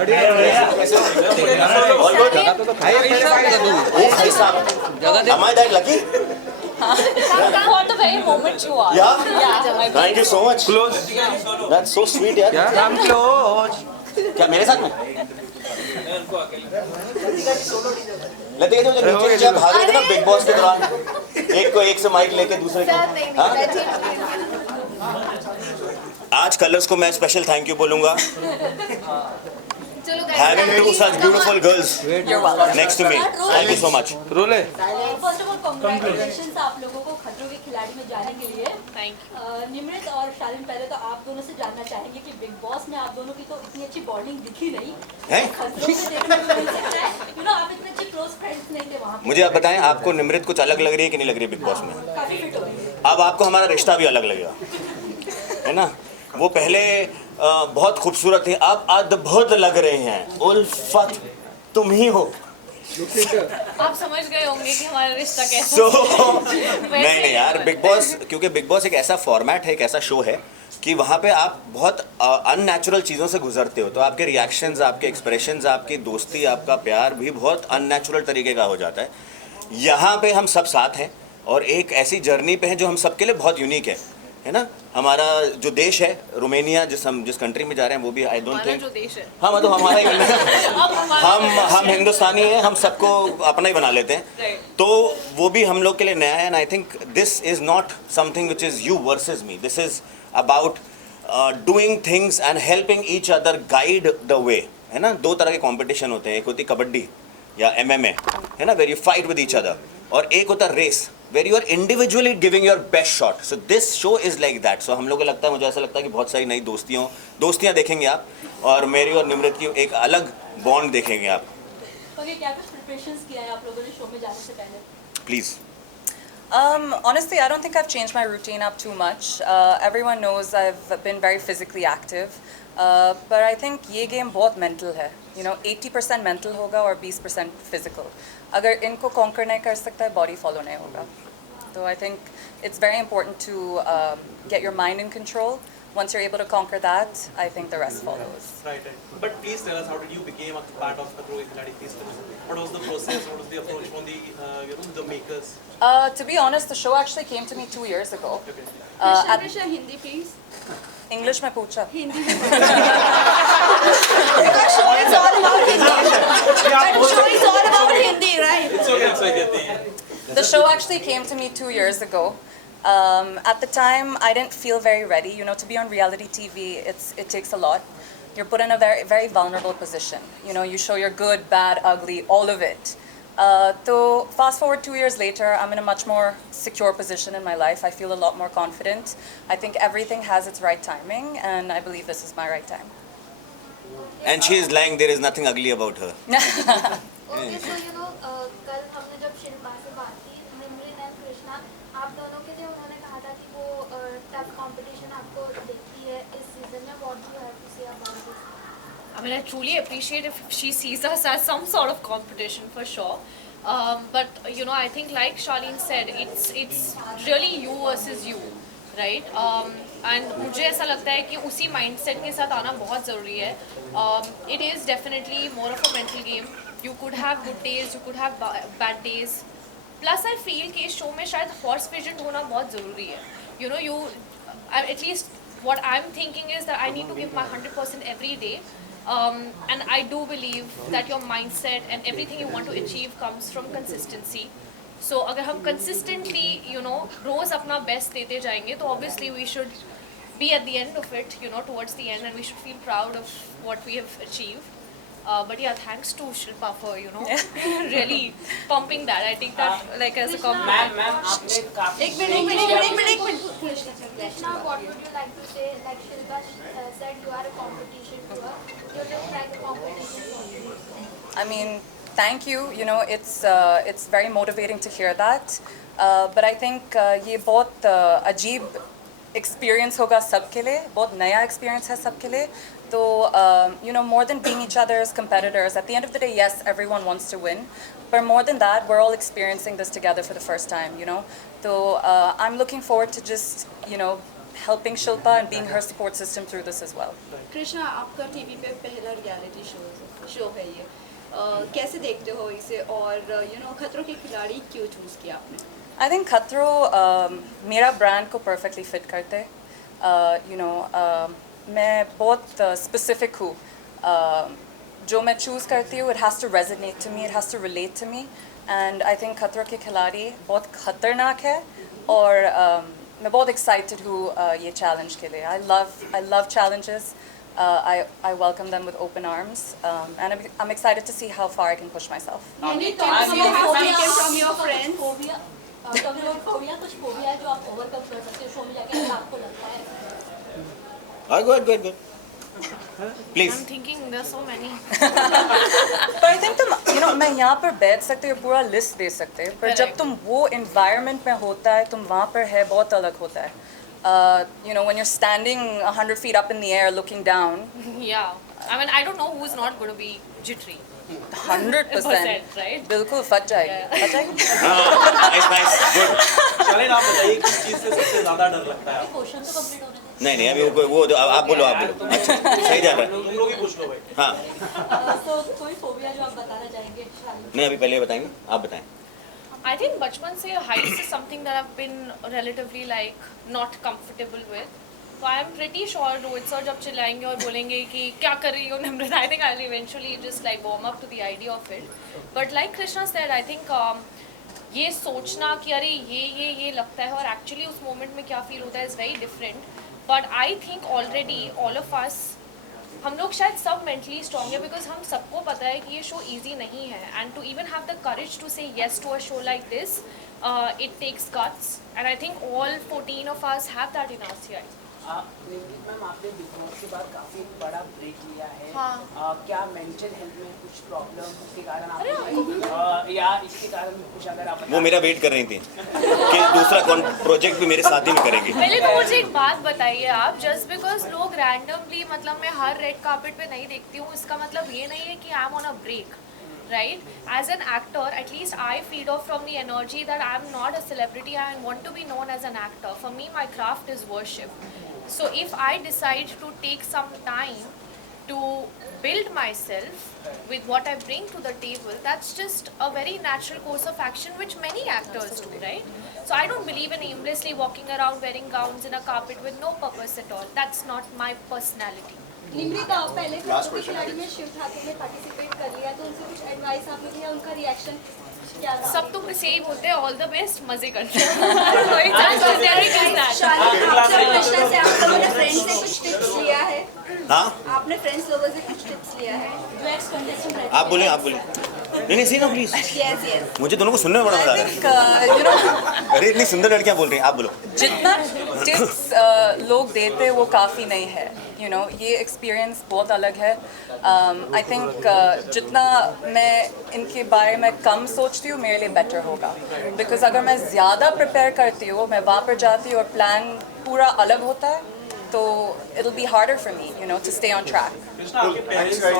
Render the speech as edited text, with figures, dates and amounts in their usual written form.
Am I that lucky? For the very moment you are. Yeah. Thank you so much. Close. That's so sweet यार. I'm close. क्या मेरे साथ में? लतिका जो नीचे नीचे भाग रहे थे ना बिग बॉस के दौरान, एक को एक से माइक लेके दूसरे को. आज कलर्स को मैं स्पेशल थैंक यू बोलूंगा. Having two such beautiful girls next to me. Thank you so much. Role. First of all congratulations आप लोगों को खतरों के खिलाड़ी में जाने के लिए. Thank you. निमृत और शालीन, पहले तो आप दोनों से जानना चाहेंगे कि बिग बॉस में आप दोनों की तो इतनी अच्छी बॉन्डिंग दिखी नहीं हैं? खतरों में देखने को मिल सकता है. यू नो आप इतने अच्छे क्लोज फ्रेंड्स नहीं थे वहाँ पे. मुझे आप बताएं, आपको निमृत कुछ अलग लग रही है कि नहीं लग रही है बिग बॉस में? काफी फिट हो गई. अब आपको हमारा रिश्ता भी अलग लगेगा, है ना? वो पहले बहुत खूबसूरत थे, अब अद्भुत लग रहे हैं. उल्फत तुम ही हो. आप समझ गए होंगे कि हमारा रिश्ता कैसा नहीं यार, बिग बॉस, क्योंकि बिग बॉस एक ऐसा फॉर्मेट है, एक ऐसा शो है कि वहाँ पे आप बहुत अननेचुरल चीज़ों से गुजरते हो, तो आपके रिएक्शंस, आपके एक्सप्रेशंस, आपकी दोस्ती, आपका प्यार भी बहुत अननेचुरल तरीके का हो जाता है. यहाँ पे हम सब साथ हैं और एक ऐसी जर्नी पे हैं जो हम सबके लिए बहुत यूनिक है ना? हमारा जो देश है रोमेनिया, जिस कंट्री में जा रहे हैं, वो भी आई डोंट थिंक, हाँ मतलब हमारा ही हम हिंदुस्तानी हैं, हम सबको अपना ही बना लेते हैं, तो वो भी हम लोग के लिए नया है. And I think this is not something which is you versus me. This is about doing things and helping each other guide the way, है ना? दो तरह के कॉम्पिटिशन होते हैं, एक होती कबड्डी या MMA, है ना, where you fight with each other, और एक होता race where you are individually giving your best shot. So this show is like that. So हम लोग को लगता है, मुझे ऐसा लगता है कि बहुत सारी नई दोस्तियाँ देखेंगे आप, और मेरी और निमृत की एक अलग बॉन्ड देखेंगे आप. ओके, क्या कुछ प्रिपरेशंस किया है आप लोगों ने शो में जाने से पहले? Please. Honestly, I don't think I've changed my routine up too much. Everyone knows I've been very physically active, but I think ये game बहुत mental है. You know, 80% mental होगा और 20% physical. अगर इनको conquer नहीं कर सकता है, body follow नहीं होगा. So I think it's very important to get your mind in control. Once you're able to conquer that, I think the rest follows. Right. But please tell us, how did you become a part of Khatro Ke Khiladi? Please tell us, what was the process? What was the approach from the the makers? To be honest, the show actually came to me 2 years ago. Krishna, Hindi please. English में पूछा. Hindi. Our show is all about Hindi. Our show is all about Hindi, right? It's okay, so I get the... The show actually came to me 2 years ago. At the time, I didn't feel very ready. You know, to be on reality TV, it takes a lot. You're put in a very, very vulnerable position. You know, you show your good, bad, ugly, all of it. So fast forward 2 years later, I'm in a much more secure position in my life. I feel a lot more confident. I think everything has its right timing, and I believe this is my right time. And she is lying. There is nothing ugly about her. Okay, so you know, कल हमने जब शिल्पा से बात की, Nimrit and Krishna, आप दोनों के लिए उन्होंने कहा था कि वो टफ कंपटीशन आपको देखती है इस सीजन में. What do you have to say about this? I mean, I truly appreciate if she sees us as some sort of competition for sure. But you know, I think like Charlene said, it's really you versus you, right? And मुझे ऐसा लगता है कि उसी mindset के साथ आना बहुत ज़रूरी है. It is definitely more of a mental game. You could have good days, you could have bad days. Plus, I feel कि इस show में शायद horse vision होना बहुत ज़रूरी है. You know, at least what I'm thinking is that I need to give my 100% every day. And I do believe that your mindset and everything you want to achieve comes from consistency. So अगर हम consistently, you know, रोज़ अपना best देते जाएंगे, तो obviously we should be at the end of it, you know, towards the end, and we should feel proud of what we have achieved. But yeah, thanks to Shilpa for, you know, really pumping that. I think that like as a compliment. एक minute. Krishna, what would you like to say? Like Shilpa said, you are a competition to her. You look like a competition for you. I mean, thank you. You know, it's very motivating to hear that. But I think ये बहुत अजीब experience होगा सबके लिए, बहुत नया experience है सबके लिए. So, you know, more than being each other's competitors, at the end of the day, yes, everyone wants to win. But more than that, we're all experiencing this together for the first time, you know. So I'm looking forward to just, you know, helping Shilpa and being her support system through this as well. Krishna, आपका TV पे पहला reality show है ये, कैसे देखते हो इसे, और खतरों के खिलाड़ी क्यों चूज़ किया आपने? I think खतरों मेरा ब्रांड को perfectly fit करते, मैं बहुत specific हूँ, जो मैं choose करती हूँ, it has to resonate to me, it has to relate to me, and I think खतरों के खिलाड़ी बहुत खतरनाक है, और मैं बहुत excited हूँ ये challenge के लिए. I love challenges. I welcome them with open arms, and I'm excited to see how far I can push myself. Any And you have taken from your friends? phobia, कुछ phobia है जो आप overcome कर सकते हो show में जाके, अगर आपको लगता है? Go ahead. Please. I'm thinking there's so many. But I think तुम मैं यहाँ पर बैठ सकते हो, पूरा लिस्ट दे सकते हो, पर जब Correct. तुम वो environment में होता है, तुम वहाँ पर है, बहुत अलग होता है. When you're standing 100 feet up in the air looking down, Yeah. I mean, I don't know who's not going to be jittery. 100%, right? बिल्कुल फट जाएगी. Yeah. फट जाएगी? Nice, good. शालीन, आप बताइए किस चीज़ से सबसे ज़्यादा डर लगता है आपको? क्वेश्चन तो कंप्लीट होने दें. नहीं अभी वो आप बोलो. अच्छा, सही जा रहा है. तुम लोग ही पूछ लो भाई. हाँ, तो कोई phobia जो आप बताना चाहेंगे शालीन? नहीं अभी पहले बताएंगे, आप बताएं. I think बचपन से heights is something that I've been relatively like not comfortable with. So I'm pretty sure Rohit sir जब चिल्लाएंगे और बोलेंगे कि क्या कर रही हो निम्रता, I think I'll eventually just like warm up to the idea of it. But like Krishna said, I think ये सोचना कि अरे ये लगता है और actually उस moment में क्या feel होता है is very different. But I think already all of us, हम लोग शायद सब mentally strong है because हम सबको पता है कि ये show easy नहीं है, and to even have the courage to say yes to a show like this, it takes guts, and I think all 14 of us have that in us here. Nimrit ma'am, आपने big boss के बाद काफी बड़ा break लिया है. हाँ. क्या mental health में कुछ प्रॉब्लम के कारण आपने या इसके कारण कुछ अगर आप वो मेरा वेट कर रही थी कि दूसरा प्रोजेक्ट भी मेरे साथ ही में करेंगी. पहले तो मुझे एक बात बताइए आप, जस्ट बिकॉज लोग रैंडमली, मतलब मैं हर रेड कार्पेट पे नहीं देखती हूँ, इसका मतलब ये नहीं है कि I am on a break, right? As an actor, at least I feed off from the energy that I'm not a celebrity, I want to be known as an actor. For me, my craft is worship. So if I decide to take some time to build myself with what I bring to the table, that's just a very natural course of action which many actors do, right? So I don't believe in aimlessly walking around wearing gowns in a carpet with no purpose at all. That's not my personality. निमृता, आप पहले खतरों के खिलाड़ी में शिव ठाकुर ने participate कर लिया, तो उनसे कुछ एडवाइस आपने लिया, उनका रिएक्शन क्या था? सब तो बस यही बोलते हैं ऑल द बेस्ट, मजे करते हैं. शालीन, आपसे कृष्णा से आप लोगों ने फ्रेंड्स से कुछ टिप्स लिया है? हाँ, आपने फ्रेंड्स लोगों से कुछ टिप्स लिया है? जो एक्स कंटेस्टेंट रहते आप बोलिए. नहीं सी ना प्लीज, यस. मुझे दोनों को सुनने में बड़ा मजा आ I रहा think, है. अरे इतनी सुंदर लड़कियां बोल रही हैं, आप बोलो. जितना टिप्स लोग देते हैं वो काफ़ी नहीं है. ये एक्सपीरियंस बहुत अलग है. आई थिंक जितना मैं इनके बारे में कम सोचती हूँ मेरे लिए बेटर होगा, बिकॉज अगर मैं ज़्यादा प्रिपेयर करती हूँ, मैं वहाँ पर जाती हूँ और प्लान पूरा अलग होता है, तो it'll be harder for me, to stay on track. Krishna, आपके पेरेंट्स और